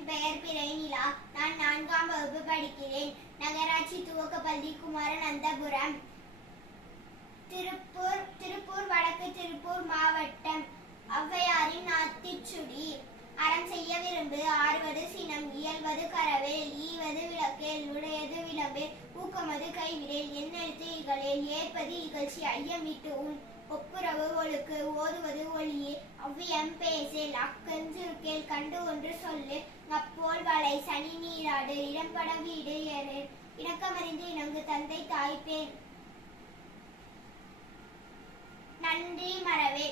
என் பெயர் பிறைநிலா நான் நான்காம் வகுப்பு படிக்கிறேன். நகராட்சி துவக்கப்பள்ளி குமாரநந்தபுரம். திருப்பூர் திருப்பூர் வடக்கு திருப்பூர் மாவட்டம். ஔவையாரின் ஆத்திச்சுடி அறம் செய்ய விரும்பு ஆறுவது சினம் இயல்வது கரவேல் ஈவது விளக்கேல் உடையது விளம்பேல் ஊக்கமது கைவிடேல் என்ன இகழேல் ஏற்பது இகழ்ச்சி ஐயம் உன் ஒப்புரவு ஒழுக்கு ஓதுவது ஒளியே அவ்வியம் பேசேல் அக்கஞ்சுருக்கேல் கண்டு ஒன்று சொல்லு. அப்போல் வளை சனி நீராடு இடம்பட வீடு ஏறு. இணக்கமறிந்து இணங்கு தந்தை தாய்ப்பேன் நன்றி மரவே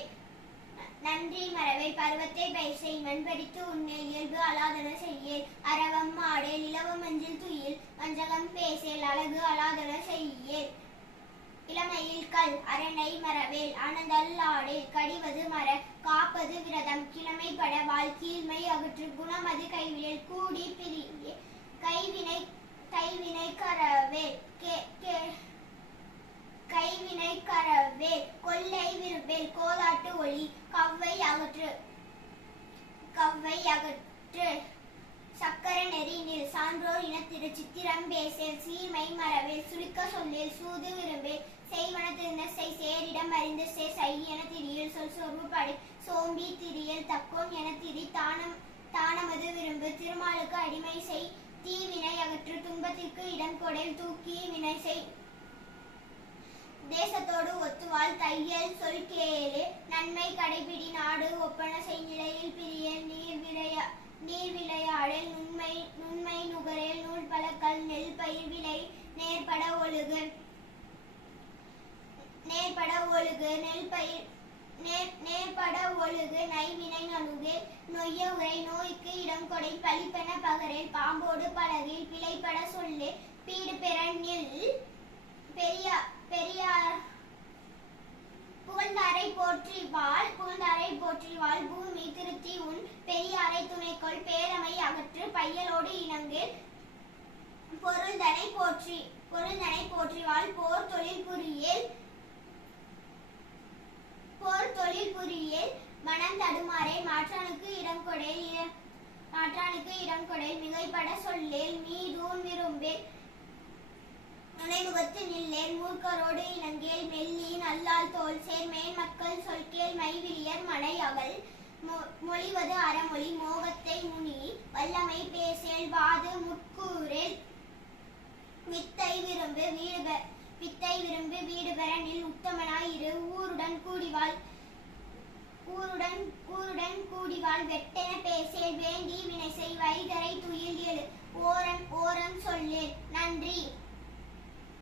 நன்றி மரவே பருவத்தை பயிர் மண்படித்து உன்னை இயல்பு அலாதன செய்யேல். அரவம் மாடேல் இளவம் மஞ்சள் துயில். வஞ்சகம் பேசேல் அழகு அலாதன செய்யேல். இளமையில் கல் அரணை மரவேல் ஆனந்தல்லாடேல் கடிவது மர காப்பது விரதம் கிழமை கிழமைப்பட வாழ்க்கீழ்மை அகற்று குணமது கைவிடல் கூடி பிரிய கைவினை கைவினை கரவேல் கே கே கைவினை கரவேல் கொள்ளை விரும்பேல் கோலாட்டு ஒளி கவ்வை அகற்று கவ்வை அகற்று சக்கர நெறி சான்றோர் இனத்திரு சித்திரம் பேசேல் சீமை மரபில் சுருக்க சொல்லில் சூது விரும்பில் செய்வன செய் சேரிடம் அறிந்து சே சை என திரியில் சொல் சொர்வு படை சோம்பி திரியல் தக்கோம் என திரி தானம் தானமது விரும்பு. திருமாலுக்கு அடிமை செய் தீவினை அகற்று துன்பத்திற்கு இடம் கொடேல் தூக்கி வினை செய். தேசத்தோடு ஒத்துவாள் தையல் சொல் கேளு. நன்மை கடைபிடி நாடு ஒப்பன செய் நிலையில் பிரியல் நேர்பட ஒழுகு நேர்பட ஒழுகு நெல் பயிர் நேர்பட ஒழுகு நைவினை நணுகு நொய்ய உரை நோய்க்கு இடம் கொடை பழிப்பென பகரில் பாம்போடு பழகில் பிழைப்பட சொல்லு பீடு பெறனில் பெரிய பெரியார் புகழ்ந்தாரை போற்றி வாழ் புகழ்ந்தாரை போற்றி வாழ் பூமி திருத்தி உன் பெரியாரை துணைக்கொள் பேரமை அகற்று பையலோடு இணங்கு பொருள்தனை போற்றி பொருள்தனை போற்றி வாழ் போர் தொழில் புரியேல். போர் தொழில் புரியேல். மனம் தடுமாறே மாற்றானுக்கு இடம் கொடேல் மாற்றானுக்கு இடம் கொடேல். மிகைப்பட சொல்லேல் மீதூன் விரும்பேல். முனைமுகத்து நில்லேன் மூர்க்கரோடு இணங்கேல். மெல்லி நல்லால் தோல் சேர் மேன் மக்கள் சொல்கேல். மைவிரியர் மலை அவள் மொழிவது அறமொழி. மோகத்தை முனி வல்லமை பேசேல். வாது முட்கூரேல் வித்தை விரும்பு வீடு பெ- வித்தை விரும்பு வீடு பெற நில் உத்தமனாய் இரு. ஊருடன் கூடிவாள். ஊருடன் ஊருடன் கூடிவாள். வெட்டென பேசேல் வேண்டி வினை செய் வைகரை துயில் எழு ஓரம் ஓரம் சொல்லேல் நன்றி.